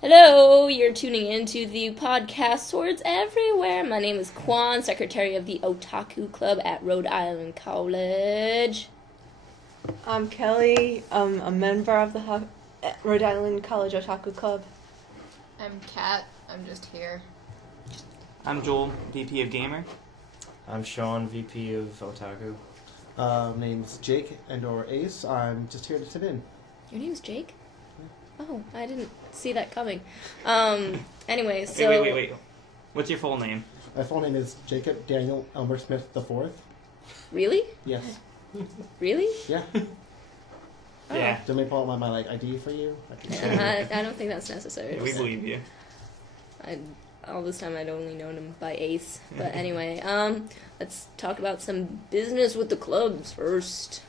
Hello, you're tuning into the podcast Swords Everywhere. My name is Quan, secretary of the Otaku Club at Rhode Island College. I'm Kelly, a member of the Rhode Island College Otaku Club. I'm Kat, I'm just here. I'm Joel, VP of Gamer. I'm Sean, VP of Otaku. Name's Jake and/or Ace. I'm just here to sit in. Your name's Jake? Oh, I didn't see that coming. Anyway, so... Wait. What's your full name? My full name is Jacob Daniel Elmer Smith IV. Really? Yes. Really? Yeah. Oh. Yeah. Do you want me to pull out my ID for you? I don't think that's necessary. We believe you. All this time I'd only known him by Ace. But anyway, let's talk about some business with the clubs first.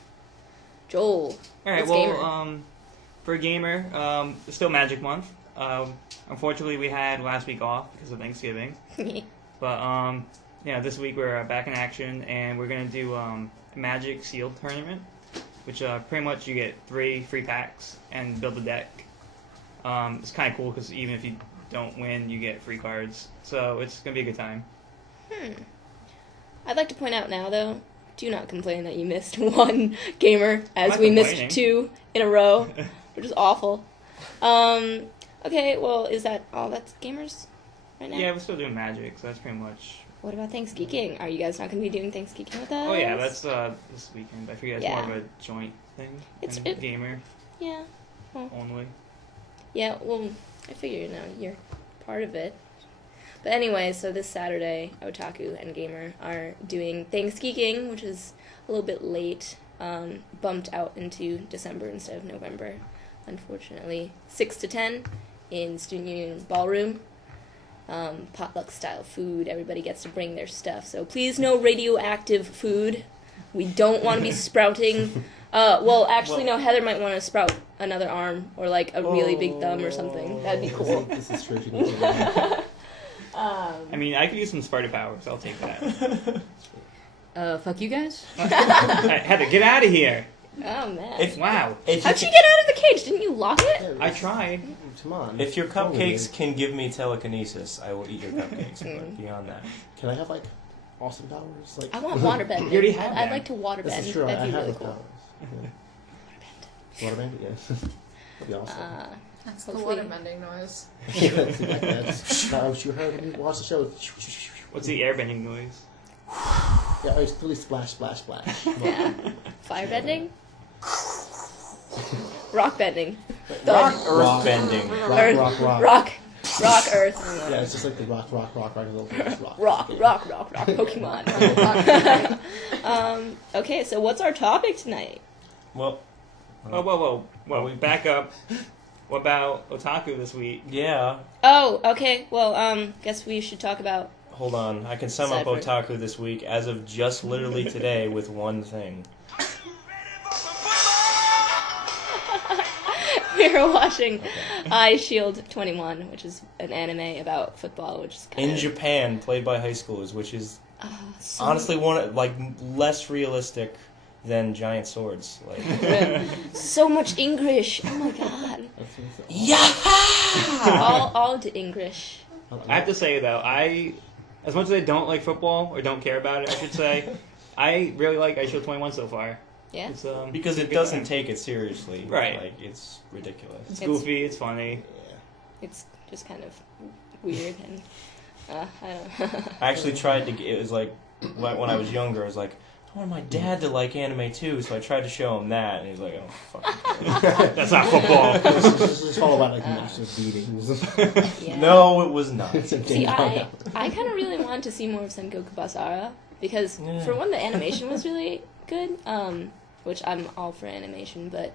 Joel. Alright, what's Gamer? For Gamer, it's still Magic Month. Unfortunately, we had last week off because of Thanksgiving. But, this week we're back in action, and we're going to do a Magic Sealed Tournament, which pretty much you get 3 free packs and build a deck. It's kind of cool because even if you don't win, you get free cards. So it's going to be a good time. I'd like to point out now, though, do not complain that you missed one Gamer, as I'm we not missed complaining. 2 in a row, which is awful. Okay, well, is that all that's Gamers right now? Yeah, we're still doing Magic, so that's pretty much... What about Thanksgiving? Are you guys not going to be doing Thanksgiving with us? Oh yeah, that's this weekend. I forget, it's Yeah. more of a joint thing. It's- kind of Gamer Yeah. Well, only. yeah, well, I figure, you're part of it. But anyway, so this Saturday, Otaku and Gamer are doing Thanksgiving, which is a little bit late, bumped out into December instead of November, unfortunately. 6 to 10 in Student Union Ballroom. Potluck style food. Everybody gets to bring their stuff. So please no radioactive food. We don't want to be sprouting. No, Heather might want to sprout another arm or like a really big thumb or something. That'd be cool. This is true. She needs to know. I mean, I could use some Sparta powers. I'll take that. Fuck you guys? Hey, Heather, get out of here! Oh man. Wow. How'd you get out of the cage? Didn't you lock it? I tried. Come on. If your What's wrong with cupcakes you? can give me telekinesis, I will eat your cupcakes. But beyond that, Can I have like awesome powers? Like I want water bending. You already have I'd that. like to water This bend. is true. That'd I be have really the cool. powers. Waterbend? Yes. That'd be awesome. That's the Hopefully- water bending noise. Yeah, it's like that. No, you heard when you watch the show. What's the airbending noise? Yeah, it's really splash, splash, splash. Yeah. Fire bending? Rock bending. earth bending. Rock. Rock, earth. Yeah, it's just like the rock, a little rock. Rock, Pokemon. Okay, so what's our topic tonight? Well, Whoa. We back up. What about Otaku this week? yeah. Oh, okay, well, guess we should talk about... Hold on, I can sum up Cypher. Otaku this week as of just literally today with one thing. We were watching Eye Shield 21, which is an anime about football, which is kind In of... Japan, played by high schoolers, which is so honestly less realistic than giant swords. Like, so much English. Oh my god. yeah. all to English. I have to say, though, as much as I don't like football, or don't care about it, I should say, I really like I Shield 21 so far. Yeah? It's, Because it good doesn't time. take it seriously. Right. Like, it's ridiculous. It's goofy, it's funny. It's just kind of weird and... I don't I actually tried to. It was like when I was younger. I was like, I want my dad to like anime too, so I tried to show him that, and he was like, "Oh, fuck." That's not football. Just all about like massive beatings. Yeah. No, it was not. See, I kind of really wanted to see more of Sengoku Basara, because Yeah. for one, the animation was really good, which I'm all for animation, but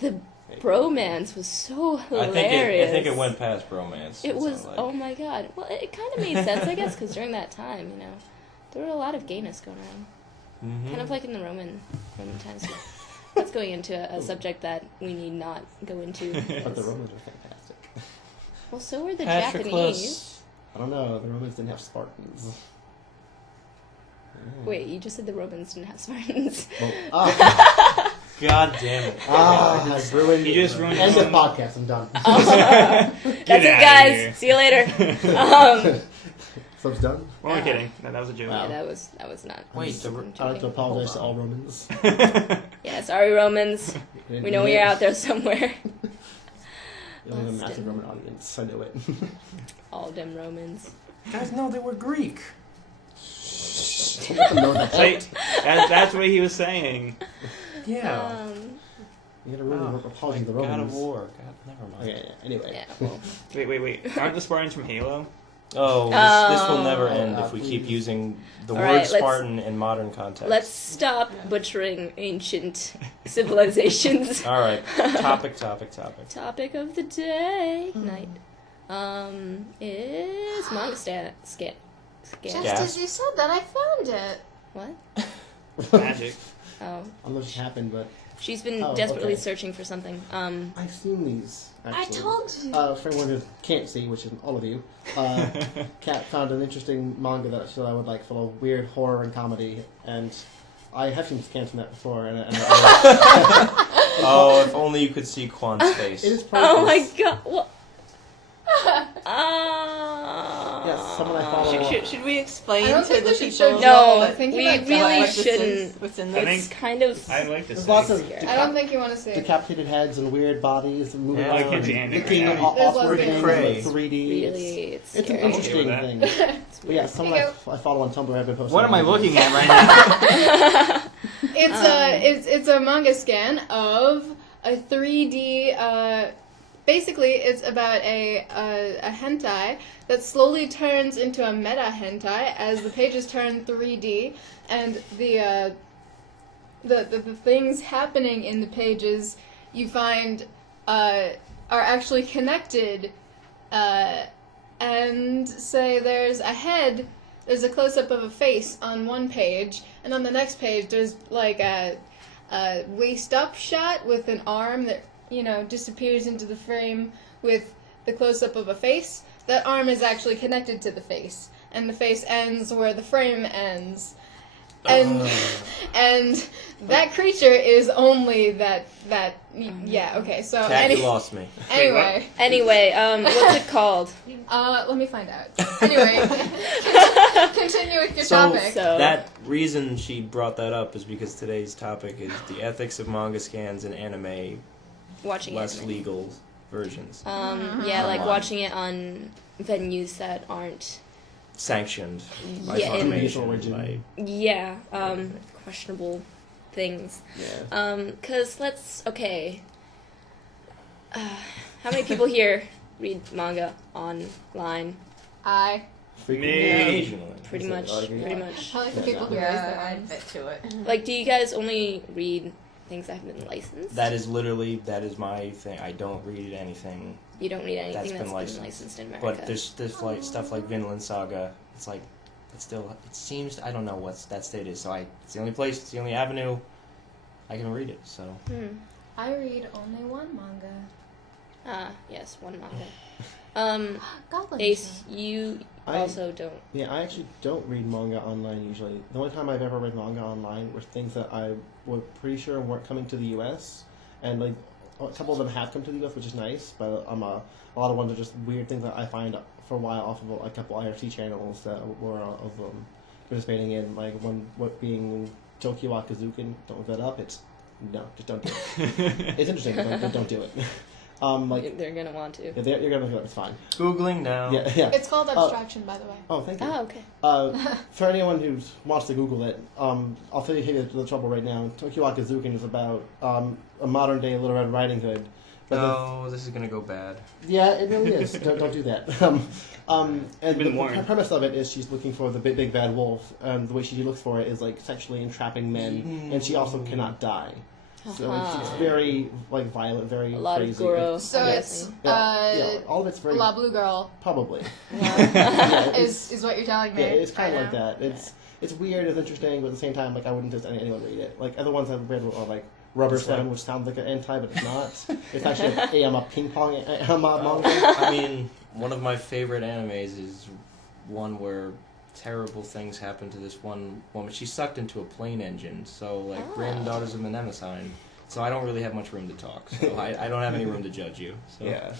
the bromance was so hilarious. I think it went past bromance. It was, sounded like. oh my god. Well, it kind of made sense, I guess, because during that time, there were a lot of gayness going around. Mhm. Kind of like in the Roman times. That's going into a subject that we need not go into. But the because- Romans are fantastic. Well, so were the Patroclus. Japanese. I don't know. The Romans didn't have Spartans. Yeah. Wait, you just said the Romans didn't have Spartans. Well, God damn it. I ruined You just ruined End the it. podcast. I'm done. That's it, outta guys. here. See you later. So it's done. We're only kidding. That was a joke. Wow. Yeah, that was not. Wait, I'd like to apologize to all Romans. Yeah, sorry, Romans. We know you're out there somewhere. You have a massive Roman audience. I know it. All them Romans. Guys, no, they were Greek. Let them know that. Wait, that's what he was saying. Yeah. You gotta really apologize to the God Romans. of War. God, never mind. Okay, anyway. Yeah, well, Wait. Aren't the Spartans from Halo? Oh, this will never end if we keep please. using the All word right, let's- Spartan in modern context. let's stop butchering ancient civilizations. All right. Topic. Topic of the day night is manga scan. Just Gas. as you said that, I found it. What? Magic. Oh, I don't know what just happened, but she's been Oh, desperately okay. searching for something. I've seen these. Actually. I told you. For anyone who can't see, which is all of you, Kat found an interesting manga that I would like, full of weird horror and comedy, and I have seen scans from that before. And Oh, if only you could see Quan's face. it is. Oh my purpose. god! What? Yes, someone I follow. Should we explain I don't to think the we should people? show No, I think we he might really die. shouldn't. What's in I this? It's kind of. I'd like to There's say. lots of Scary. I don't think you want to see it. decapitated heads and weird bodies and moving Yeah, around, I can't see anything looking right at now. There's lots awkward of things prey. like 3D. Really, It's it's an scary. interesting Okay thing. It's But yeah, weird. someone Here I follow on Tumblr have been posting. What am I about looking this. at right now? It's a manga scan of a 3D. Basically, it's about a hentai that slowly turns into a meta hentai as the pages turn 3D, and the things happening in the pages you find are actually connected. And say there's a head. There's a close-up of a face on one page, and on the next page there's like a waist-up shot with an arm that, disappears into the frame with the close-up of a face. That arm is actually connected to the face, and the face ends where the frame ends. And that creature is only that yeah, okay, so Cat, you lost me. anyway. Anyway, what's it called? Let me find out. Anyway, continue with your So- topic. So That reason she brought that up is because today's topic is the ethics of manga scans and anime, watching less anime. legal versions. Yeah, like Online. watching it on venues that aren't. Sanctioned by Yeah, and- Funimation, by Yeah, questionable things. Yeah. 'Cause okay. How many people here read manga online? I Me. occasionally. Pretty much. like the people who raise their I hands. fit to it. Like, do you guys only read things that have been licensed? That is my thing. I don't read anything, You don't read anything that's that's been been licensed. licensed in America. but there's like stuff like Vinland Saga. It's like it seems I don't know what that state is. So it's the only place, it's the only avenue I can read it. So I read only one manga. Yes, one manga. Goblin. Ace, you I- also don't. Yeah, I actually don't read manga online usually. The only time I've ever read manga online were things that I was pretty sure weren't coming to the U.S. And like a couple of them have come to the U.S., which is nice. But a lot of ones are just weird things that I find for a while off of a couple IRC channels that were of participating in. Like one being Tokyo Akazuken. Don't look that up. Just don't do it. It's interesting, but don't do it. They're gonna want to. Yeah, you're gonna look it up. It's fine. Googling now. Yeah. It's called abstraction, by the way. Oh, thank you. Oh, okay. For anyone who wants to Google it, I'll tell you the trouble right now. Tokyo Akazuken is about a modern day Little Red Riding Hood. But No, this is gonna go bad. yeah, it really is. don't do that. And Been the warned. premise of it is she's looking for the big bad wolf, and the way she looks for it is like sexually entrapping men, and she also cannot die. So it's very like violent, very A lot crazy. of goro. So I'm it's guessing. Yeah, all of it's very La Blue Girl probably. Yeah, is what you're telling me. Yeah, it's kind of right like now. that. It's weird, it's interesting, but at the same time, like I wouldn't just anyone read it. Like other ones I've read are like Rubber Seven, which sounds like an anti, but it's not. It's actually a ping pong manga. I mean, one of my favorite animes is one where terrible things happen to this one woman. She's sucked into a plane engine, so like Granddaughters of the Nemesis. So I don't really have much room to talk. So I don't have any room to judge you. So. Yeah.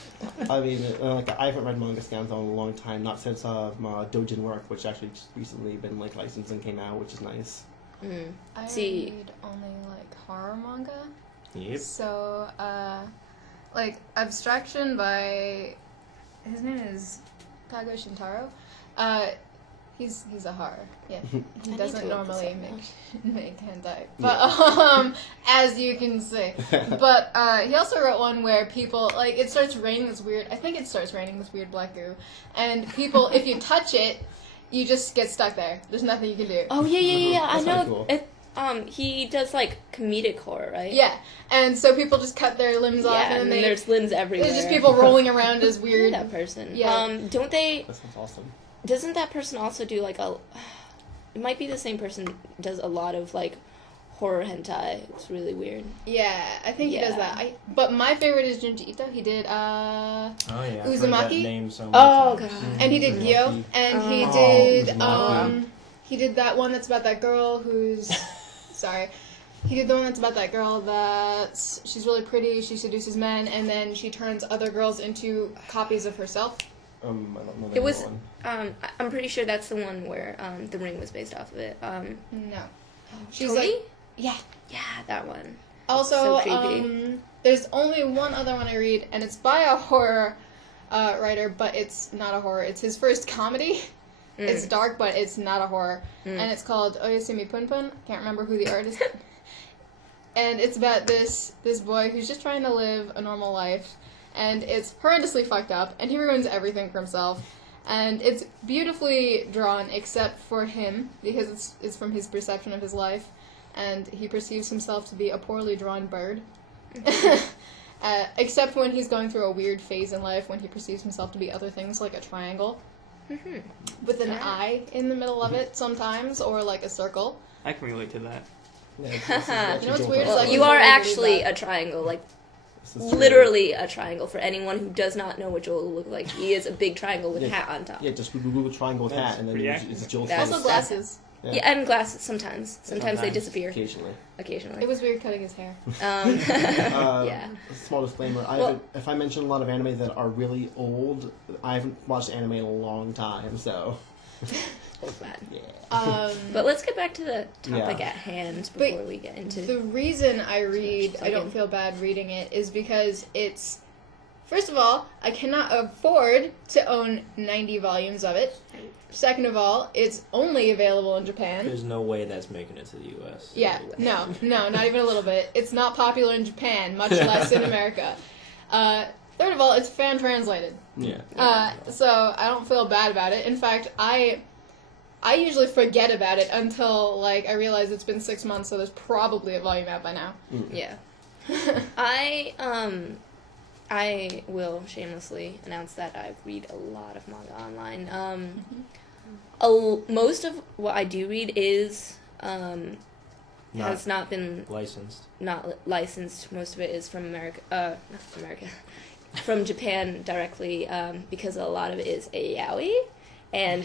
I mean, like, I haven't read manga scans in a long time, not since Dojin Work, which actually just recently been, like, licensed and came out, which is nice. Mm. I See- read only like horror manga. Yep. So, like Abstraction by his name is Kago Shintaro. He's a horror. Yeah, he need doesn't to look this normally up make hentai, but as you can see. But he also wrote one where people like it starts raining this weird. I think it starts raining this weird black goo, and people if you touch it, you just get stuck there. There's nothing you can do. Oh yeah. I That's know. kinda cool. It, he does like comedic horror, right? Yeah, and so people just cut their limbs off, Yeah, and then there's limbs everywhere. there's just people rolling around as I weird. know that person. Yeah. Don't they? That sounds awesome. Doesn't that person also do like a? It might be the same person. Does a lot of like horror hentai. It's really weird. Yeah, I think he does Yeah. that. But my favorite is Junji Ito. He did Oh yeah. I've heard Uzumaki? that name so many Oh, times. God. and he did Uzumaki. Gyo, and he Oh, did Uzumaki. he did that one that's about that girl who's sorry. He did the one that's about that girl that's she's really pretty, she seduces men, and then she turns other girls into copies of herself. I don't know the It was. one. I'm pretty sure that's the one where The Ring was based off of it. No. She's Tony? like yeah. Yeah, that one. Also, So creepy. there's only one other one I read, and it's by a horror writer, but it's not a horror. It's his first comedy. Mm. It's dark, but it's not a horror. Mm. And it's called Oyasumi Punpun. Can't remember who the artist is. And it's about this boy who's just trying to live a normal life, and it's horrendously fucked up, and he ruins everything for himself. And it's beautifully drawn, except for him, because it's from his perception of his life, and he perceives himself to be a poorly drawn bird. Except when he's going through a weird phase in life, when he perceives himself to be other things, like a triangle, Mhm. with an eye in the middle of it sometimes, or like a circle. I can relate to that. Yeah, this is actually You know what's Joel weird is, Cocker. like, You are totally actually believe that. a triangle, like This is true. literally a triangle. For anyone who does not know what Joel will look like, he is a big triangle with a hat on top. Yeah, just Google triangle with That's hat, and then pretty it's accurate. Joel's That's- face. Also glasses. Yeah, and glasses sometimes. Sometimes they Sometimes. disappear. Occasionally. Occasionally. It was weird cutting his hair. Yeah. Small disclaimer: Well- if I mention a lot of anime that are really old, I haven't watched anime in a long time, so Old man. yeah. But let's get back to the topic Yeah. at hand But before we get into. The reason I read, I don't feel bad reading it, is because it's. First of all, I cannot afford to own 90 volumes of it. Second of all, it's only available in Japan. There's no way that's making it to the U.S. Yeah, no, not even a little bit. It's not popular in Japan, much less in America. Third of all, it's fan translated. Yeah. So I don't feel bad about it. In fact, I usually forget about it until like I realize it's been 6 months, so there's probably a volume out by now. Yeah. I will shamelessly announce that I read a lot of manga online. Most of what I do read is has not been Licensed. licensed. Most of it is from America, not from America, from Japan directly, because a lot of it is a yaoi, and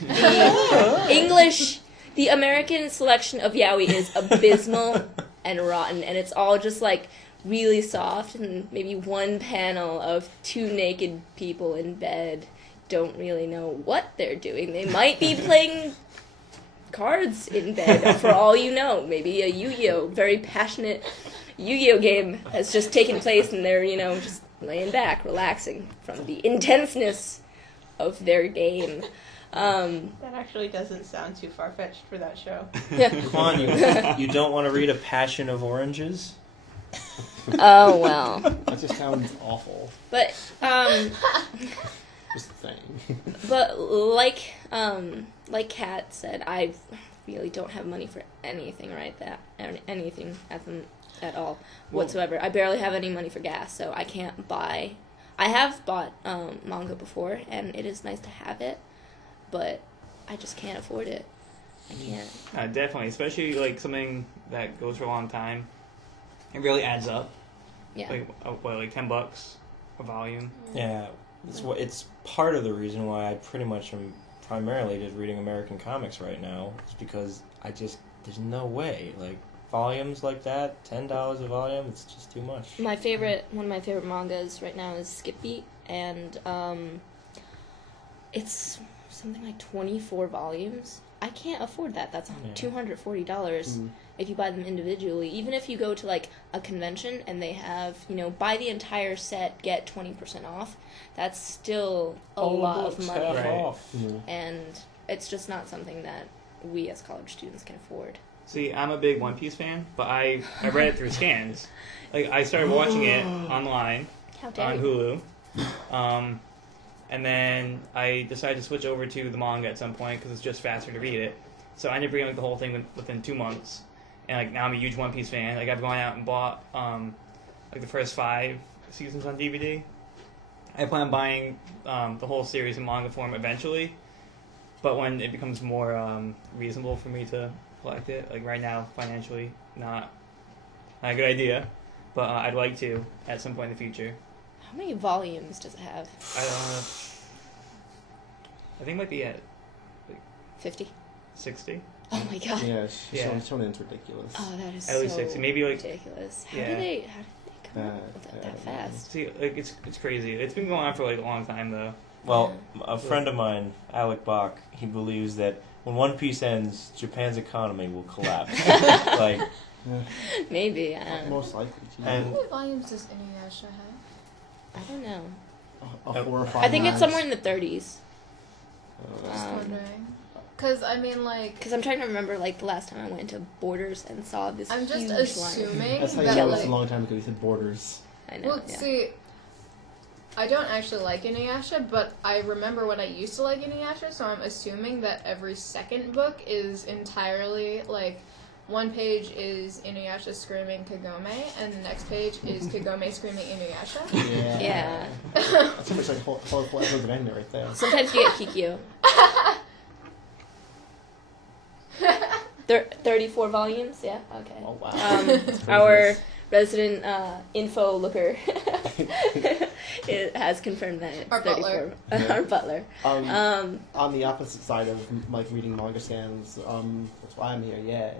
the American selection of yaoi is abysmal and rotten, and it's all just like really soft, and maybe one panel of two naked people in bed don't really know what they're doing. They might be playing cards in bed, for all you know. Maybe a Yu-Gi-Oh! Very passionate Yu-Gi-Oh! Game has just taken place, and they're, just laying back, relaxing from the intenseness of their game. That actually doesn't sound too far-fetched for that show. Quan, you don't want to read A Passion of Oranges? Oh, well. That just sounds awful. But, Just saying. But like Kat said, I really don't have money for anything anything at all whatsoever. I barely have any money for gas, so I can't buy. I have bought manga before, and it is nice to have it, but I just can't afford it. I can't. Definitely, especially like something that goes for a long time. It really adds up. Yeah. Like $10 a volume. Yeah. It's part of the reason why I pretty much am primarily just reading American comics right now. Is because there's no way. Like, volumes like that, $10 a volume, it's just too much. One of my favorite mangas right now is Skip Beat, and it's something like 24 volumes. I can't afford that. That's $240 if you buy them individually. Even if you go to like a convention and they have, buy the entire set, get 20% off, that's still a lot of money. Half off. And it's just not something that we as college students can afford. See, I'm a big One Piece fan, but I read it through scans. Like, I started watching it online on Hulu. And then I decided to switch over to the manga at some point because it's just faster to read it. So I ended up reading like the whole thing within 2 months. And like now I'm a huge One Piece fan. Like I've gone out and bought like the first 5 seasons on DVD. I plan on buying the whole series in manga form eventually. But when it becomes more reasonable for me to collect it, like right now financially not a good idea. But I'd like to at some point in the future. How many volumes does it have? I think it might be at 50? 60. Oh my god. Yeah, Yeah. Shonen's ridiculous. Oh, that is At least so 60. Maybe like ridiculous. How Yeah. did they come up with that Yeah. fast? See, like it's crazy. It's been going on for like a long time though. Well, a friend of mine, Alec Bach, he believes that when One Piece ends, Japan's economy will collapse. Like, Maybe. I don't know. Most likely. And- How many volumes does Inuyasha have? I don't know. A 4 or 5. I think it's nines. somewhere in the 30s. Just Um, wondering. Because, I mean, like, Because I'm trying to remember, like, the last time I went to Borders and saw this I'm just huge line. assuming That's how you that, know like, it's a long time ago. You said Borders. I know, well, yeah. see, I don't actually like Inuyasha, but I remember when I used to like Inuyasha, so I'm assuming that every second book is entirely, like, one page is Inuyasha screaming Kagome, and the next page is Kagome screaming Inuyasha. Yeah. Yeah. That's pretty much like whole episode of anime right there. Sometimes you get Kikyo. 34 volumes, yeah? Okay. Oh wow. Our resident info looker it has confirmed that it's Our 34. butler. Yeah. Our butler. On the opposite side of like reading manga scans, that's why I'm here. Yay.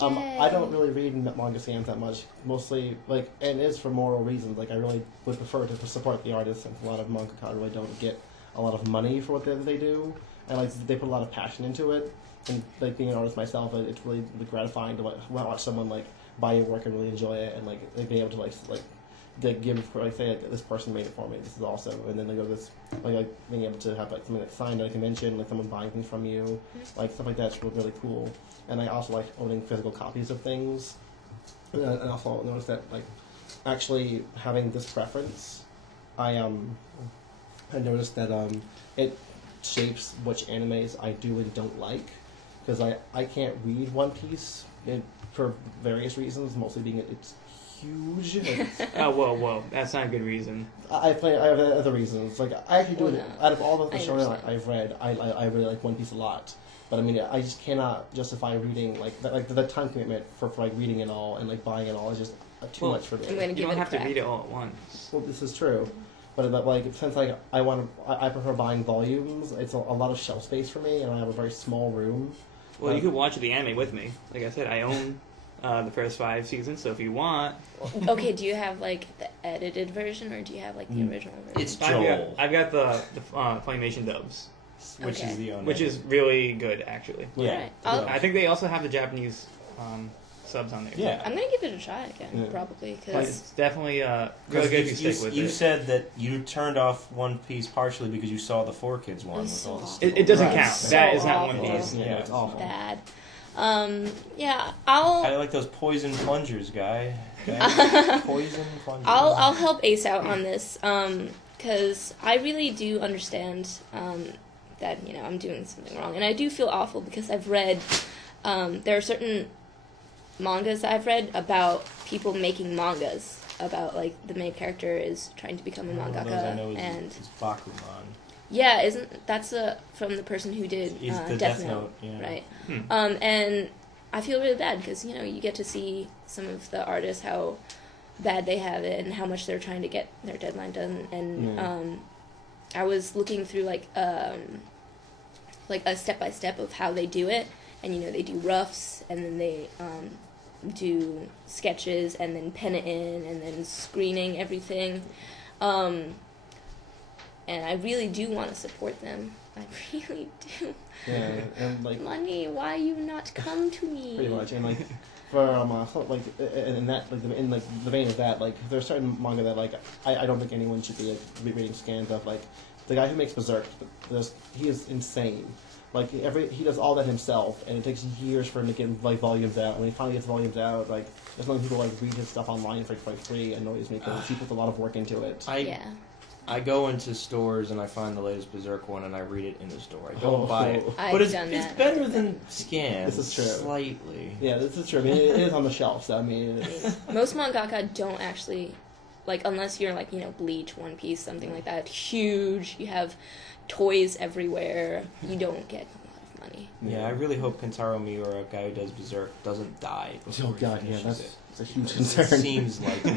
Yay. I don't really read manga scans that much. Mostly like, and it is for moral reasons. Like I really would prefer to support the artists, since a lot of mangaka really don't get a lot of money for what they do, and like they put a lot of passion into it. And like being an artist myself, it's really gratifying to watch someone like buy your work and really enjoy it, and like be able to they give say this person made it for me. This is awesome, and then they go this like being able to have like something that's signed at a convention, like someone buying things from you, like stuff like that's really, really cool. And I also like owning physical copies of things, and also notice that like actually having this preference, I noticed that it shapes which animes I do and don't like, because I can't read One Piece for various reasons, mostly being it's huge. Oh, whoa. That's not a good reason. I have other reasons. Like I actually do. Well, no. Out of all the I shonen understand. I've read, I really like One Piece a lot. But I mean, I just cannot justify reading the time commitment for like reading it all and like buying it all is just too Well, much for me. I'm going to You give don't it a have to crack. read it all at once. Well, this is true. But like since I prefer buying volumes, it's a lot of shelf space for me, and I have a very small room. Well, you could watch the anime with me. Like I said, I own the first 5 seasons, so if you want, Okay, do you have like the edited version or do you have like the original version? it's I've Joel, got the Funimation dubs, which Okay. is the owner. which is really good actually. yeah. Alright, I'll- I think they also have the Japanese subs on there. Yeah. I'm going to give it a try again, Yeah. probably, But because it's definitely really Because good if you stick with you it. said that you turned off One Piece partially because you saw the 4Kids one It with was all so the awful. stuff. It doesn't Right. count. So That is not One awful. Piece. Yeah, it's awful. bad. Yeah, I like those poison plungers, guy. Poison plungers. I'll help Ace out on this, because I really do understand that I'm doing something wrong, and I do feel awful because I've read there are certain mangas that I've read about people making mangas about like the main character is trying to become a One of those I mangaka, know and is Bakuman. yeah, isn't that's from the person who did Is the Death Note, yeah. right? Hmm. And I feel really bad because you get to see some of the artists how bad they have it and how much they're trying to get their deadline done. And Yeah. I was looking through like a step by step of how they do it, and they do roughs, and then they do sketches and then pen it in and then screening everything. And I really do want to support them. I really do. Yeah, and like Money, why you not come to me? pretty much, and like for like in that like in like the vein of that, like there's certain manga that like I don't think anyone should be like reading scans of. Like the guy who makes Berserk, he is insane. Like he does all that himself, and it takes years for him to get like volumes out. When he finally gets volumes out, like there's no people like read his stuff online for free. Annoys me because he puts a lot of work into it. I go into stores and I find the latest Berserk one and I read it in the store. I don't Oh. buy it. I've But it's done that. better than scans. This is true. Slightly. Yeah, this is true. I mean, it is on the shelf, so I mean, it's, Most mangaka don't actually, like, unless you're like, Bleach, One Piece, something like that, huge, you have toys everywhere, you don't get a lot of money. Yeah, I really hope Kentaro Miura, a guy who does Berserk, doesn't die before oh god, he yeah, finishes that's it. a huge It concern. seems likely.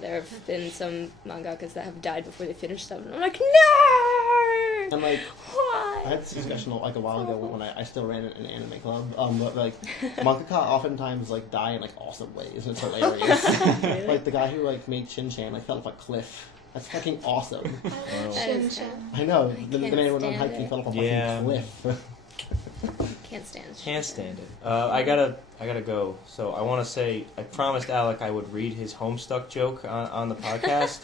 There have been some mangakas that have died before they finished stuff, and I'm like, no! And like, Why? I had this discussion like a while ago when I still ran an anime club. But like, mangaka oftentimes like die in like awesome ways, and it's hilarious. Really? Like the guy who like made Shin-chan like fell off a cliff. That's fucking awesome. That is I know. The can't man went on stand hiking, he it. fell off a Yeah. fucking cliff. Can't stand it. Can't stand it. I gotta go. So I want to say I promised Alec I would read his Homestuck joke on the podcast.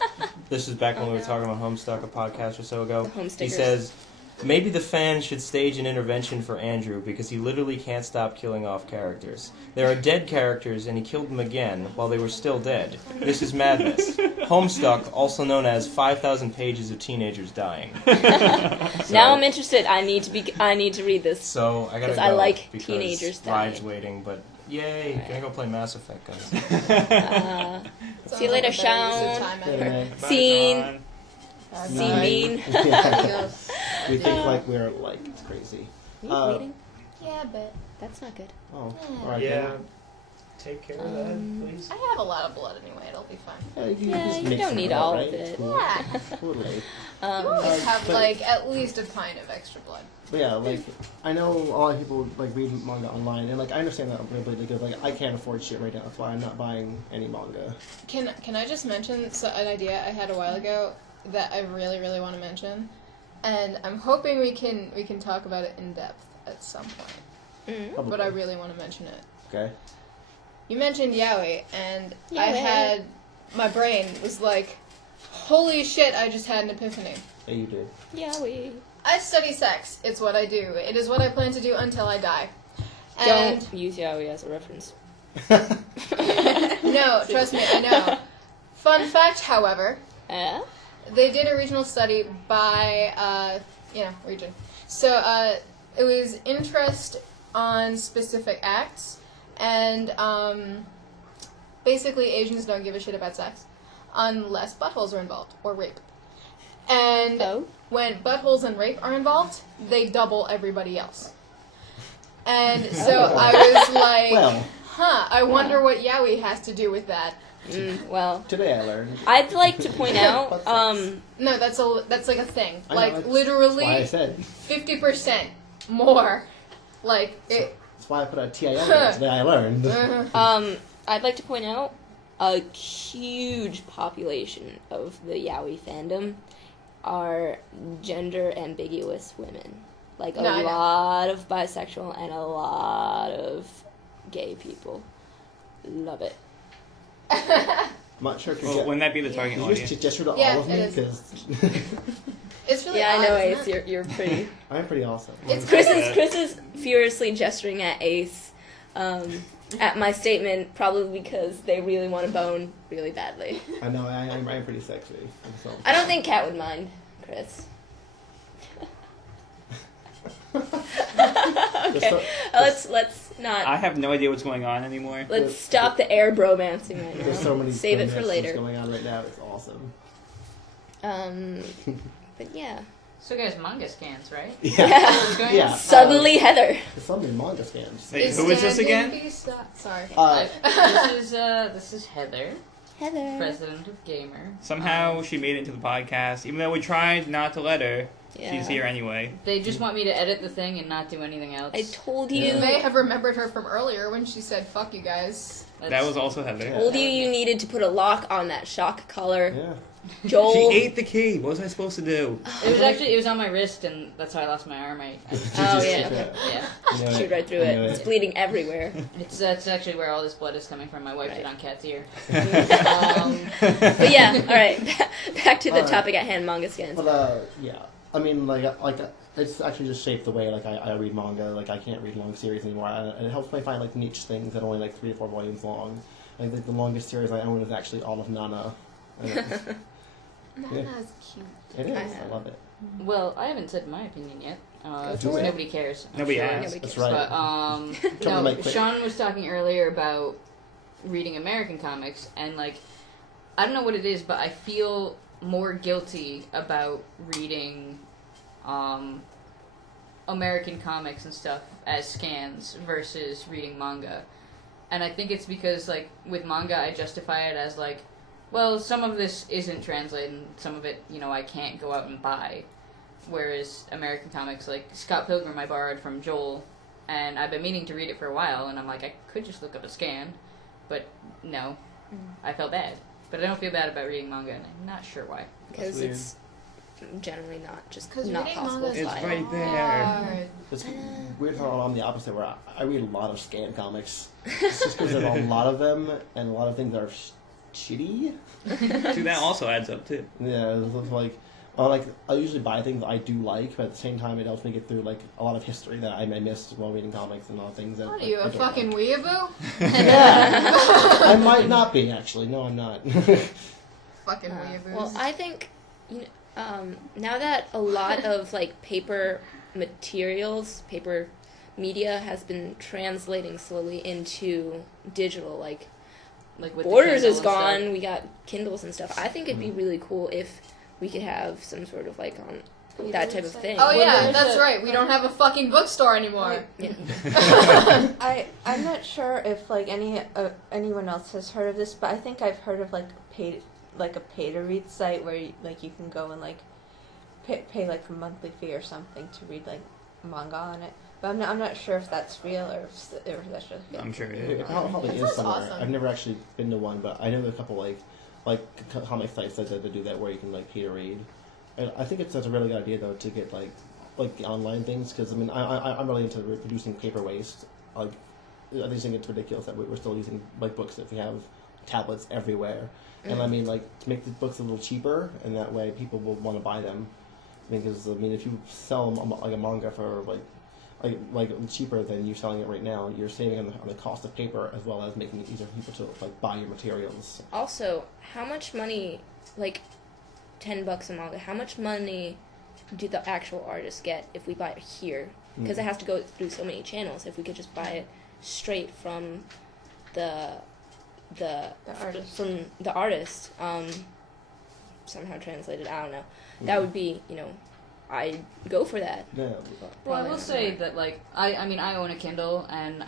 This is back when we were talking about Homestuck a podcast or so ago. The home He stickers. says, maybe the fans should stage an intervention for Andrew because he literally can't stop killing off characters. There are dead characters and he killed them again while they were still dead. This is madness. Homestuck, also known as 5,000 pages of teenagers dying. Now I'm interested. I need to read this. So I gotta 'Cause go I like because teenagers Ride's dying. waiting, but yay! Right. Gonna go play Mass Effect, guys. See you later, Sean. Yeah. Scene. Scene mean. Yeah. We think like we're like it's crazy. Are you bleeding? Yeah, but That's not good. Oh, alright. Yeah. Take care of that, please. I have a lot of blood anyway. It'll be fine. Yeah, you don't need all of it. Yeah. Totally. You always have but- like at least a pint of extra blood. But yeah, like I know a lot of people like read manga online, and like I understand that completely because like I can't afford shit right now. That's why I'm not buying any manga. Can I just mention an idea I had a while ago that I really really want to mention, and I'm hoping we can talk about it in depth at some point. Mm. But I really want to mention it. Okay. You mentioned yaoi, and I Yaoi. had my brain was like, holy shit! I just had an epiphany. Yeah, you did. Yeah, we I study sex. It's what I do. It is what I plan to do until I die. And don't use yaoi as a reference. no, trust me, I know. Fun fact, however, they did a regional study by, region. So it was interest on specific acts, and basically Asians don't give a shit about sex unless buttholes are involved, or rape. And when buttholes and rape are involved, they double everybody else. And so I was like, Well, I wonder what yaoi has to do with that. Well, today I learned. I'd like to point out, No, that's like a thing. I know, Like that's literally why I said. 50% more. Like it. That's why I put a TIL there. Today I learned. I'd like to point out a huge population of the yaoi fandom are gender ambiguous women. Like a No, I know. lot of bisexual and a lot of gay people. Love it. I'm not sure if you're Well, wouldn't that be the target did you audience? just gesture to Yeah, all of me? it is. Because It's really Yeah, I odd, know, isn't Ace. it? You're pretty. I'm pretty awesome. It's Chris is furiously gesturing at Ace at my statement, probably because they really want to bone really badly. I know, I'm pretty sexy. So. I don't think Kat would mind, Chris. Okay, let's not. I have no idea what's going on anymore. Let's stop the air bromancing right now. There's so many Save it for romances later. going on right now. It's awesome. But yeah. So guys, manga scans, right? Yeah. What's going Yeah. on? Suddenly, Heather. There's so many manga scams. Wait, who is this again? Sorry. This is Heather, Heather. president of Gamer. Somehow she made it into the podcast, even though we tried not to let her. Yeah. She's here anyway. They just want me to edit the thing and not do anything else. I told You you. may have remembered her from earlier when she said, fuck you guys. That was also Heather. Told you needed to put a lock on that shock collar. Yeah. Joel. She ate the key. What was I supposed to do? It was on my wrist, and that's how I lost my arm. Oh, yeah. Yeah. You know Shoot right through You it. know It's bleeding everywhere. That's actually where all this blood is coming from. I wiped Right. it on Cat's ear. But yeah, alright. Back to the Alright. topic at hand, manga scans. But yeah, I mean, like it's actually just shaped the way like I read manga. Like I can't read long series anymore, and it helps me find like niche things that are only like 3 or 4 volumes long. I think the longest series I own is actually all of Nana. And it's- Nana's cute. It is. I I have. love it. Well, I haven't said my opinion yet. Go for it. Nobody cares. I'm Nobody sure. asked. Nobody That's cares. right. But Jump the mic quick. Sean was talking earlier about reading American comics, and like, I don't know what it is, but I feel more guilty about reading American comics and stuff as scans versus reading manga. And I think it's because, like, with manga, I justify it as, like, well, some of this isn't translated, and some of it, you know, I can't go out and buy. Whereas American comics, like Scott Pilgrim, I borrowed from Joel, and I've been meaning to read it for a while, and I'm like, I could just look up a scan, but no, I felt bad. But I don't feel bad about reading manga, and I'm not sure why. Because weird. it's generally not just 'Cause not reading possible manga to is It's buy. right there. hard. It's weird how I'm the opposite, where I read a lot of scan comics. It's just because there's a lot of them, and a lot of things are shitty. See, that also adds up too. Yeah, it's like I usually buy things I do like, but at the same time, it helps me get through like a lot of history that I may miss while reading comics and all things. That What are like, you, I a don't fucking like. weeaboo? I might not be actually. No, I'm not. Fucking weeaboos. Well, I think now that a lot of like paper materials, paper media has been translating slowly into digital, like Like with the Borders Kindle is and stuff. gone. We got Kindles and stuff. I think it'd be really cool if we could have some sort of like that type of thing. Oh yeah, there's that's a- right. We don't have a fucking bookstore anymore. Yeah. I'm not sure if like anyone else has heard of this, but I think I've heard of like a pay to read site where you can go and like pay like a monthly fee or something to read like manga on it. But I'm not sure if that's real or if that's just. I'm sure it It is. probably That is sounds somewhere. awesome. I've never actually been to one, but I know there's a couple like comic sites that do that where you can like pay to read. And I think it's such a really good idea though to get like the online things, because I mean I'm really into reducing paper waste. Like I just think it's ridiculous that we're still using like books if we have tablets everywhere. And I mean like to make the books a little cheaper, and that way people will want to buy them. Because I mean if you sell like a manga for like cheaper than you selling it right now, you're saving on the cost of paper as well as making it easier for people to like buy your materials. Also, how much money, like $10 a manga, how much money do the actual artists get if we buy it here? Because it has to go through so many channels. If we could just buy it straight from the artist. from the artist, somehow translated, I don't know. That would be, I'd go for that. Yeah. Well, I Probably will not say more. that, like, I mean, I own a Kindle, and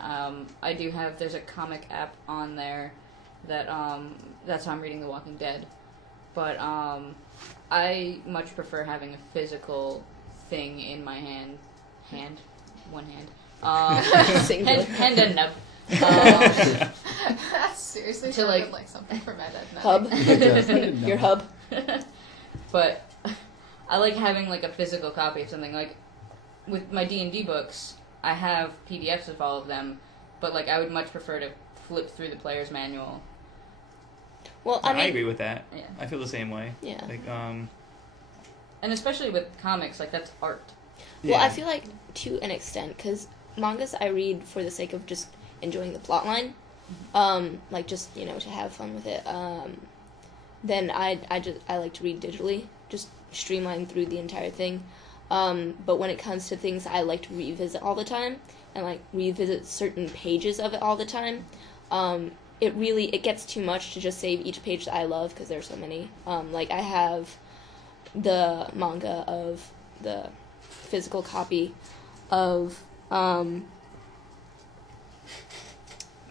I do have, there's a comic app on there that, that's how I'm reading The Walking Dead. But, I much prefer having a physical thing in my hand. One hand. Singular. Hand and nub. That seriously To, sounded like- like something from Ed, Ed, and Hub. Ed. Your hub. But I like having like a physical copy of something. Like with my D&D books, I have PDFs of all of them, but like I would much prefer to flip through the player's manual. Well, I I mean, agree with that. Yeah. I feel the same way. yeah. Like, And especially with comics, like that's art. Well, yeah. I feel like to an extent, because mangas I read for the sake of just enjoying the plot line, like just to have fun with it. Then I like to read digitally, just streamline through the entire thing. But when it comes to things I like to revisit all the time and like revisit certain pages of it all the time, it gets too much to just save each page that I love, because there's so many. Like I have the manga of the physical copy of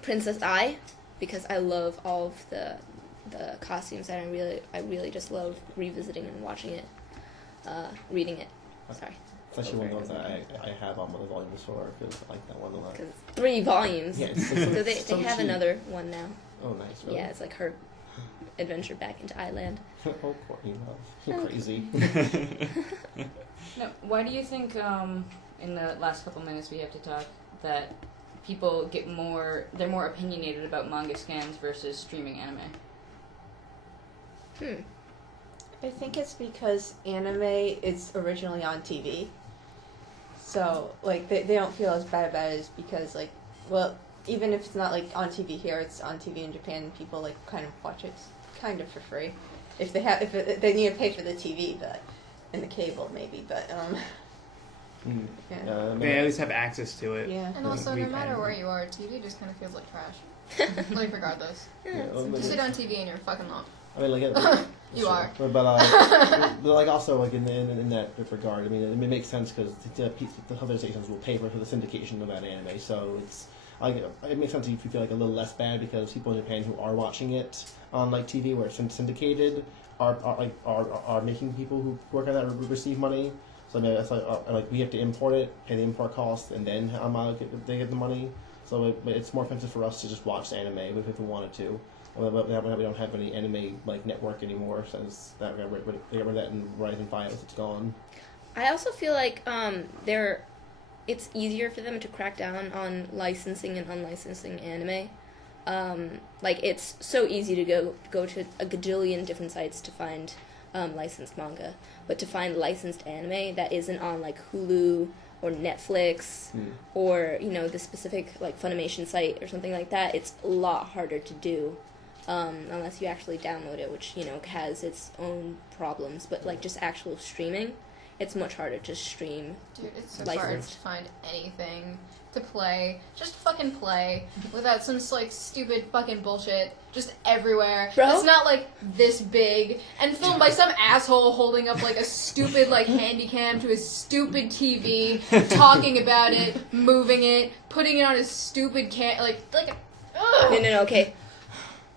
Princess Ai, because I love all of the costumes, and I really just love revisiting and watching it, reading it. Sorry. It's actually one of the ones that I have on one of the volumes for because I like that one a lot. Because 3 volumes. Yeah, So they have cheap. another one now. Oh, nice. Really? Yeah, it's like her adventure back into Island. Oh, Courtney Love. You're crazy. No, why do you think, in the last couple minutes we have to talk, that people they're more opinionated about manga scans versus streaming anime? I think it's because anime is originally on TV. So, like, they don't feel as bad about it because, like, well, even if it's not, like, on TV here, it's on TV in Japan, and people, like, kind of watch it kind of for free. If they need to pay for the TV, but, and the cable, maybe, but, yeah. They at least have access to it. Yeah. And also, We no matter can. where you are, TV just kind of feels like trash. Like, regardless. Yeah, You sit on TV and you're fucking off. I mean, like, You are. but like also like in that regard, I mean, it makes sense because the other stations will pay for the syndication of that anime, so it's like it makes sense if you feel like a little less bad because people in Japan who are watching it on like TV where it's syndicated are making people who work on that receive money. So I mean, it's like we have to import it, pay the import costs, and then they get the money. So it's more expensive for us to just watch the anime if we wanted to. But we don't have any anime like network anymore since they got rid of that in Verizon Fios. It's gone. I also feel like it's easier for them to crack down on licensing and unlicensing anime. Like, it's so easy to go to a gajillion different sites to find licensed manga, but to find licensed anime that isn't on, like, Hulu or Netflix or, you know, the specific, like, Funimation site or something like that, it's a lot harder to do. Unless you actually download it, which, you know, has its own problems, but, like, just actual streaming, it's much harder to stream. Dude, it's so Licensed. hard to find anything to play. Just fucking play without some, like, stupid fucking bullshit just everywhere. Bro? It's not, like, this big and filmed by some asshole holding up, like, a stupid, like, handy cam to his stupid TV, talking about it, moving it, putting it on his stupid ugh. No, okay.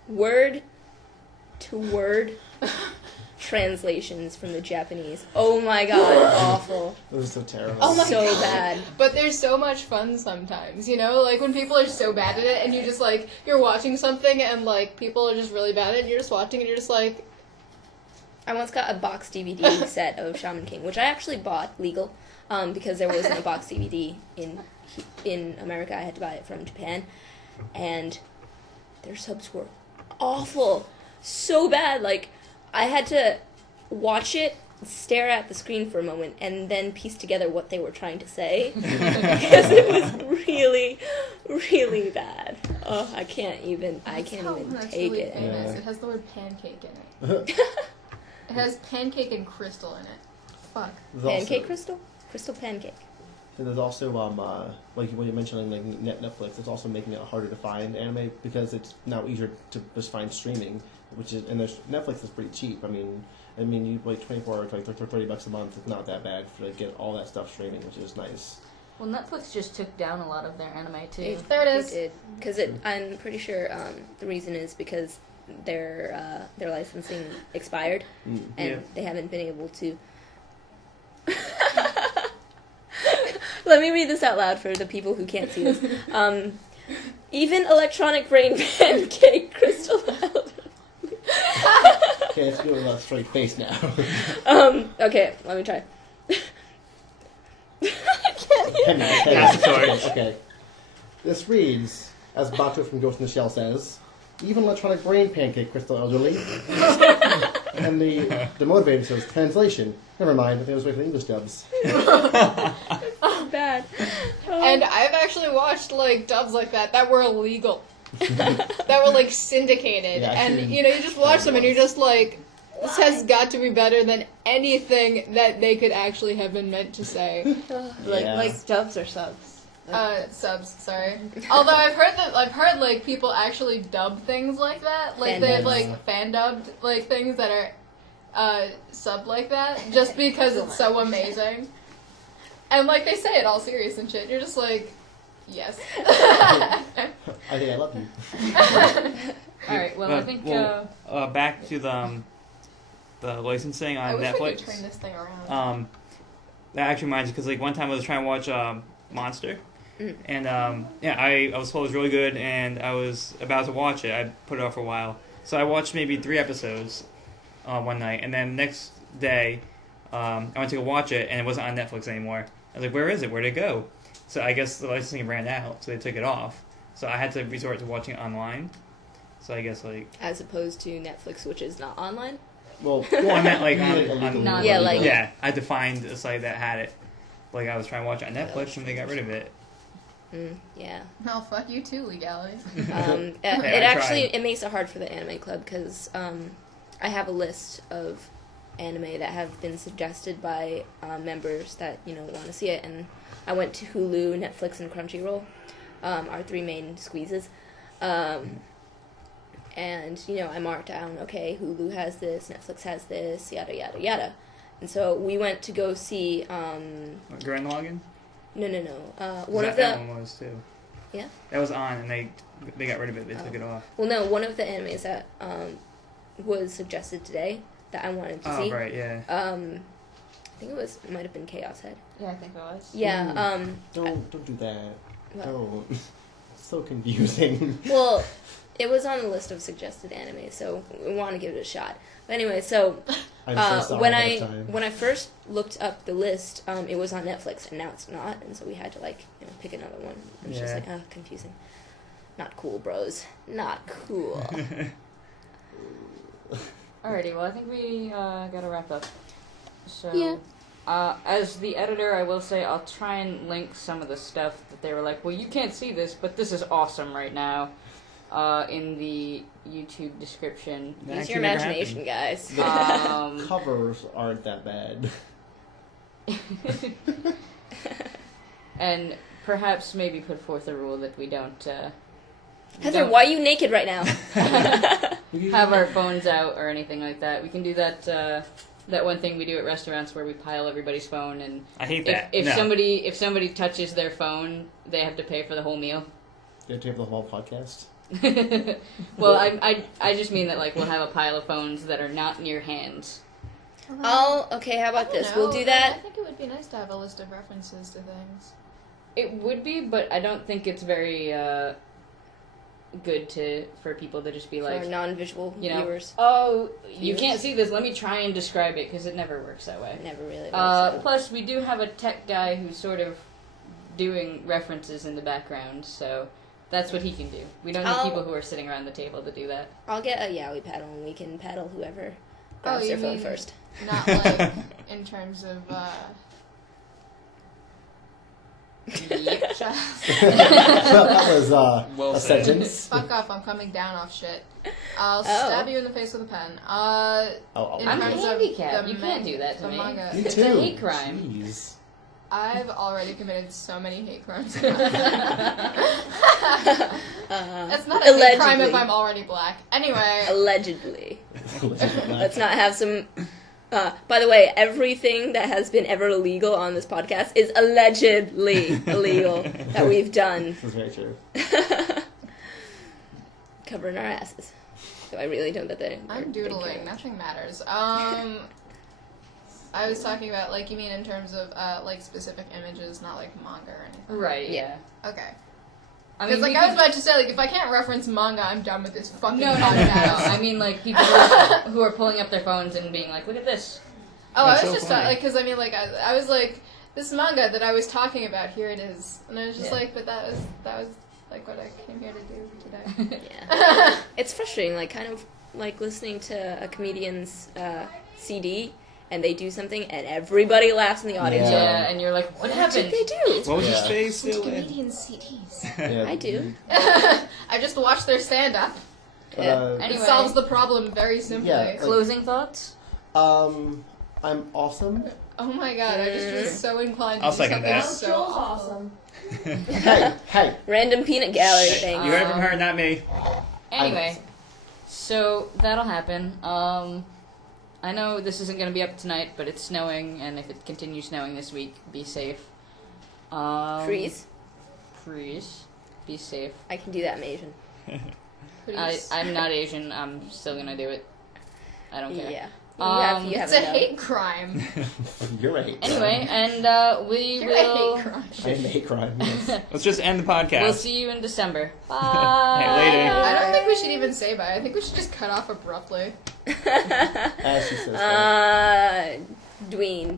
Word to word translations from the Japanese. Oh my god, awful. This is so terrible. Oh my so God. bad. But there's so much fun sometimes, you know? Like, when people are so bad at it, and you just, like, you're watching something, and, like, people are just really bad at it, and you're just watching, and you're just like... I once got a box DVD set of Shaman King, which I actually bought legal, because there wasn't a box DVD in America. I had to buy it from Japan, and their subs were awful. So bad. Like, I had to watch it, stare at the screen for a moment, and then piece together what they were trying to say. Because it was really, really bad. Oh, I can't even take really it. famous. Yeah. It has the word pancake in it. It has pancake and crystal in it. Fuck. Pancake crystal? Crystal pancake. And there's also like when you're mentioning like Netflix, it's also making it harder to find anime because it's now easier to just find streaming, there's Netflix is pretty cheap. I mean you like 24 or like $30 a month. It's not that bad to get all that stuff streaming, which is nice. Well, Netflix just took down a lot of their anime too. There it is. It did. Because I'm pretty sure the reason is because their licensing expired, and Yeah. they haven't been able to... Let me read this out loud for the people who can't see this. Even electronic brain pancake crystal. Okay, let's do it with a straight face now. Okay, let me try. I can't hear. Pass the torch. Okay. This reads, as Bato from Ghost in the Shell says, even electronic brain pancake crystal elderly. And the motivator says, translation. Never mind, I think I was waiting for the English dubs. Bad. And I've actually watched, like, dubs like that were illegal. That were, like, syndicated. Yeah, I've and, seen you know, you just watch them and you're just like, this has got to be better than anything that they could actually have been meant to say. Like dubs or subs. Subs, sorry. Although I've heard like people actually dub things like that. Like Fan they've dubs. like fan dubbed like things that are subbed like that just because it's so amazing. And like they say it all serious and shit. You're just like, yes. I think I love you. All right. Well, I think back to the licensing I on wish we Netflix. could turn this thing around. that actually reminds me, because like one time I was trying to watch Monster, and I was told it was really good, and I was about to watch it. I put it off for a while, so I watched maybe 3 episodes one night, and then next day I went to go watch it, and it wasn't on Netflix anymore. I was like, where is it? Where'd it go? So I guess the licensing ran out, so they took it off. So I had to resort to watching it online. So I guess like As opposed to Netflix, which is not online. Well, I meant like on Yeah, like- I had to find a site that had it. Like I was trying to watch it on Netflix, and they got rid of it. Yeah. Oh, fuck you too, legality. It makes it hard for the anime club because I have a list of anime that have been suggested by members that want to see it, and I went to Hulu, Netflix, and Crunchyroll, our 3 main squeezes, and I marked down, okay, Hulu has this, Netflix has this, yada yada yada, and so we went to go see Grand Login? No. That one was too. Yeah? That was on, and they got rid of it. They took it off. Well, no, one of the animes that was suggested today that I wanted to see. Oh, right, yeah. I think it might have been Chaos Head. Yeah, I think it was. Yeah. Don't do that. What? Don't. So confusing. Well, it was on the list of suggested anime, so we want to give it a shot. But anyway, so I'm so sorry when ahead of time. I first looked up the list, it was on Netflix, and now it's not, and so we had to pick another one. It was just confusing. Not cool, bros. Not cool. Alrighty, well, I think we gotta wrap up. So, Yeah. As the editor, I will say I'll try and link some of the stuff that they were like, well, you can't see this, but this is awesome right now, in the YouTube description. Use your imagination, guys. Covers aren't that bad. And perhaps maybe put forth a rule that we don't, Heather, why are you naked right now? have our phones out or anything like that. We can do that, that one thing we do at restaurants where we pile everybody's phone, and I hate that. if No. somebody touches their phone, they have to pay for the whole meal. You have to have the whole podcast. Well, I just mean that we'll have a pile of phones that are not in your hands. Okay, how about this? We'll do I that. think it would be nice to have a list of references to things. It would be, but I don't think it's very good for people to just be For like, our non-visual viewers. viewers. Oh, you can't see this. Let me try and describe it, because it never works that way. It never really works. Plus, we do have a tech guy who's sort of doing references in the background, so that's what he can do. We don't need people who are sitting around the table to do that. I'll get a yaoi paddle, and we can paddle whoever grabs you their phone mean- first. Not in terms of. Yep. That was Well a said. sentence. Fuck off! I'm coming down off shit. I'll stab you in the face with a pen. In I'm terms of handicapped. the You can't do that to the me. manga. You It's too. a hate crime. Jeez. I've already committed so many hate crimes. It's not a hate crime if Allegedly. I'm already black. Anyway, Allegedly. Let's not have some... by the way, everything that has been ever illegal on this podcast is allegedly illegal that we've done. This is very true. Covering our asses. So I really don't that they... I'm doodling. Nothing matters. I was talking about, you mean in terms of, specific images, not, manga or anything. Right, yeah. Okay. I Because, mean, I was about to say, if I can't reference manga, I'm done with this fucking No. podcast. I mean, people who are pulling up their phones and being like, look at this. Oh, That's I was so just, funny. because, I was like, this manga that I was talking about, here it is. And I was just but that was, what I came here to do today. Yeah. It's frustrating, kind of like listening to a comedian's CD, and they do something, and everybody laughs in the audience. Yeah. Yeah, and you're like, what What happened? did they do? What was Yeah. his face doing? Comedian CDs. Yeah. I do. I just watched their stand-up. Yeah. It Anyway, solves the problem very simply. Yeah. closing thoughts? I'm awesome. Oh my god, I just was so inclined to I'll do second something that. so awesome. Hey. Random peanut gallery thing. You heard it from her, not me. Anyway, so that'll happen. I know this isn't going to be up tonight, but it's snowing, and if it continues snowing this week, be safe. Freeze. Freeze. Be safe. I can do that, I'm Asian. Please. I'm not Asian. I'm still going to do it. I don't care. Yeah. You have It's a hate crime. You're a hate crime. Anyway, and we You're will. a hate crime. I am a hate crime, yes. Let's just end the podcast. We'll see you in December. Hey, later. I don't think we should even say bye. I think we should just cut off abruptly. As she says that. Dween.